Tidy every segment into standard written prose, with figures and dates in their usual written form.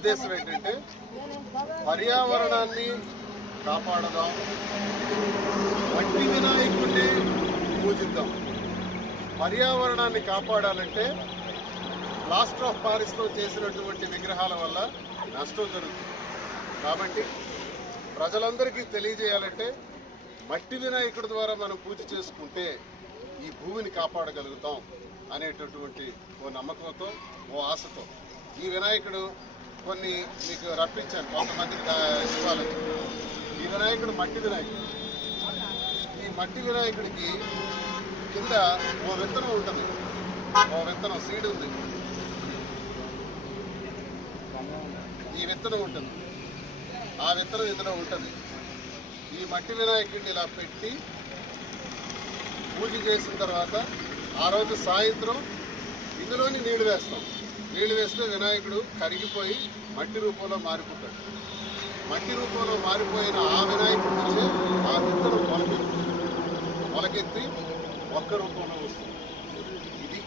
ఉద్దేశం ఏంటంటే పర్యావరణాన్ని కాపాడదాం, మట్టి వినాయకుడిని పూజిద్దాం. పర్యావరణాన్ని కాపాడాలంటే ప్లాస్టర్ ఆఫ్ పారిస్తో చేసినటువంటి విగ్రహాల వల్ల నష్టం జరుగుతుంది. కాబట్టి ప్రజలందరికీ తెలియజేయాలంటే మట్టి వినాయకుడి ద్వారా మనం పూజ చేసుకుంటే ఈ భూమిని కాపాడగలుగుతాం అనేటటువంటి ఓ నమ్మకంతో, ఓ ఆశతో ఈ వినాయకుడు కొన్ని మీకు రప్పించాను కొంతమందికి ఇవ్వాలని. ఈ వినాయకుడు మట్టి వినాయకుడు. ఈ మట్టి వినాయకుడికి కింద ఓ విత్తనం ఉంటుంది, ఓ విత్తనం సీడ్ ఉంది. ఈ విత్తనం ఉంటుంది, ఆ విత్తనం ఇందులో ఉంటుంది. ఈ మట్టి వినాయకుడిని ఇలా పెట్టి పూజ చేసిన తర్వాత ఆ రోజు సాయంత్రం ఇందులోని నీళ్లు వేస్తాం. నీళ్లు వేస్తే వినాయకుడు కరిగిపోయి మట్టి రూపంలో మారిపోతాడు. మట్టి రూపంలో మారిపోయిన ఆ వినాయకుడి నుంచే ఆ విత్తనం మొలకెత్తి మొక్క రూపంలో వస్తుంది. ఇది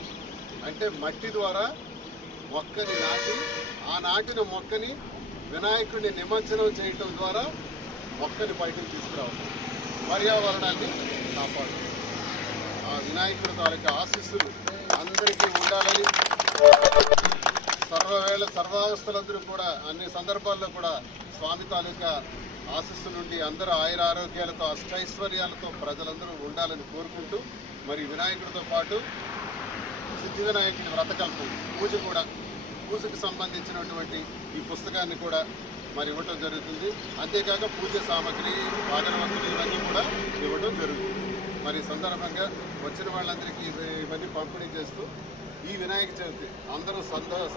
అంటే మట్టి ద్వారా మొక్కని నాటి, ఆ నాటిన మొక్కని వినాయకుడిని నిమజ్జనం చేయటం ద్వారా మొక్కని బయటకు తీసుకురావడం, పర్యావరణాన్ని కాపాడు. ఆ వినాయకుడి తాలూకా ఆశీస్సులు అందరికీ ఉండాలని, సర్వవేళ సర్వావస్థలందరూ కూడా అన్ని సందర్భాల్లో కూడా స్వామి తాలూకా ఆశీస్సుల నుండి అందరూ ఆయుర ఆరోగ్యాలతో అష్టైశ్వర్యాలతో ప్రజలందరూ ఉండాలని కోరుకుంటూ, మరి వినాయకుడితో పాటు సిద్ధి వినాయకుడి వ్రతకల్పం పూజ కూడా, పూజకు సంబంధించినటువంటి ఈ పుస్తకాన్ని కూడా మరి ఇవ్వటం జరుగుతుంది. అంతేకాక పూజ సామాగ్రి, అగరవత్తులు ఇవన్నీ కూడా ఇవ్వటం జరుగుతుంది. మరి సందర్భంగా వచ్చిన వాళ్ళందరికీ ఇవన్నీ పంపిణీ చేస్తూ ఈ వినాయక చవితి అందరూ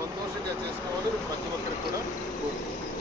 సంతోషంగా చేసుకోవాలని ప్రతి ఒక్కరికి కూడా కోరుకుంటున్నాం.